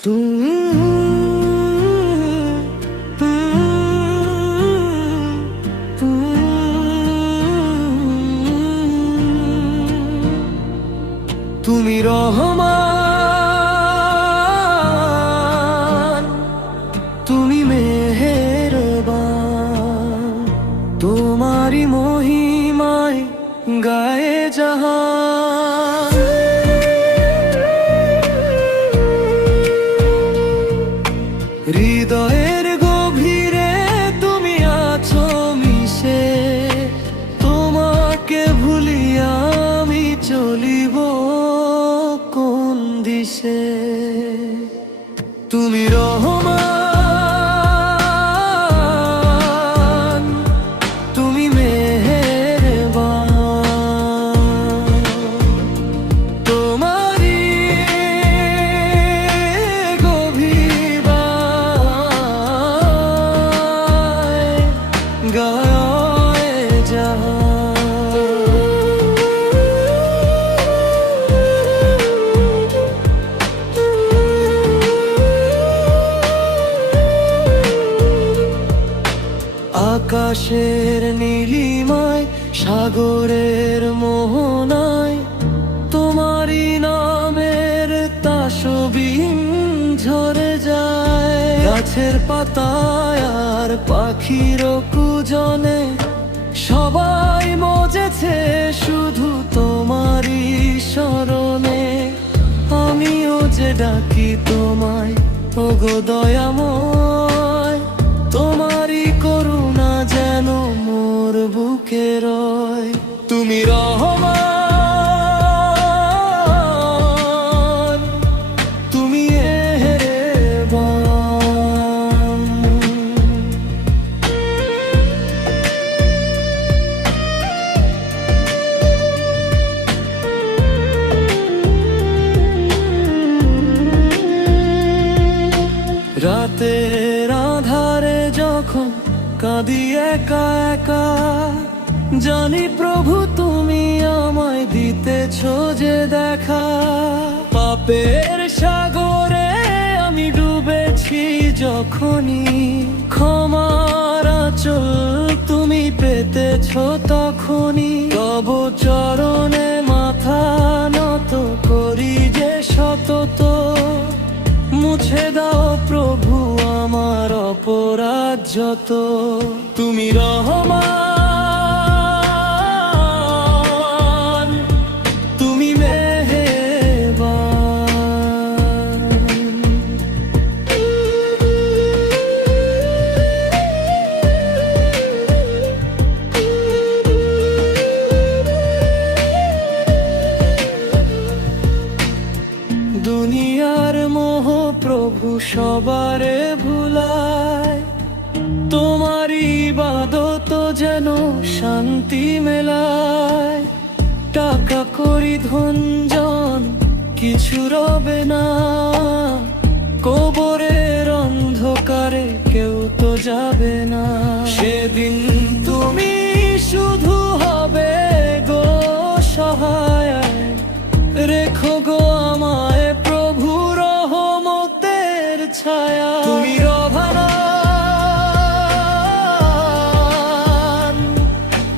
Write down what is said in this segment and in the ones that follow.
তুমি রহমান, তুমি মেহেরবান, তোমারি মহিমায় গায়ে জাহান। হৃদয়ের গভীরে তুমি আছো মিশে, তোমাকে ভুলি আমি চলিব কোন দিশে। তুমি রহমান, তুমি মেহেরবান, তোমারি গভীর গায়ে জাহান। আকাশের নীলিমায়, সাগরের মোহনায়, তোমারি নামের তাসবিহ ঝরে যায়। গাছের পাতায় আর পাখির কুজনে সবাই মজেছে শুধু তোমারি স্মরণে। আমিও যে ডাকি তোমায় ওগো দয়াময়, তোমারি করুণা যেন মোর বুকে রয়। তুমি রহমান, তুমি মেহেরবান। রাতের আধারে যখন কাঁদি একা একা, জানি প্রভু তুমি আমায় দিতেছ যে দেখা। পাপের সাগরে আমি ডুবেছি যখনই, ক্ষমার আঁচল তুমি পেতেছ তখনই। তব চরণে মাথা নত করি যে সতত, মুছে দাও প্রভু আমার অপরাধ যত। তুমি রহমান, তুমি মেহেরবান। দুনিয়ার মোহ প্রভু সবারে ভুলায়, তোমার ইবাদত যেন শান্তি মেলায়। টাকা করি ধনজন কিছু রবে না, কবরের অন্ধকারে কেউ তো যাবে না। সেদিন তুমি শুধু হবে গো সহায়, রেখো গো আমায় প্রভু রহমতের ছায়া। তুমি রহমান,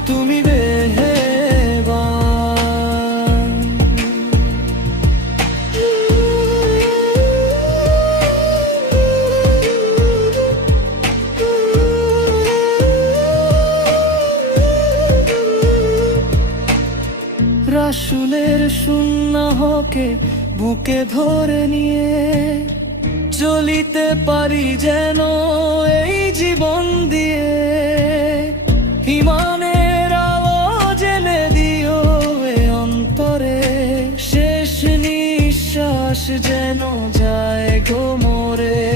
তুমি মেহেরবান। রাসূলের সুন্নাহকে বুকে ধরে নিয়ে চলিতে পারি যেন এই জীবন দিয়ে। ঈমানের আলো জেলে দিও এ অন্তরে, শেষ নিঃশ্বাস যেন যায় গো মোরে।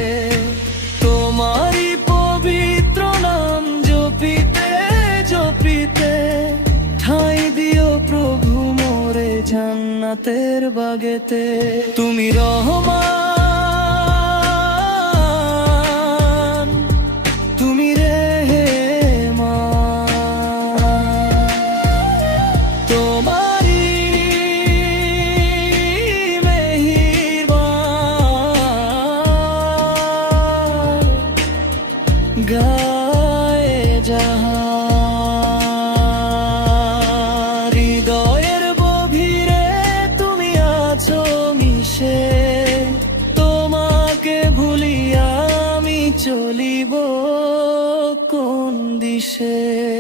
তোমারি পবিত্র নাম জপিতে জপিতে ঠাঁই দিও প্রভু মোরে জান্নাতের বাগেতে। তুমি রহমান, তুমি রেহমান, তোমারি মেহেরবান। চলিব কোন দিশে।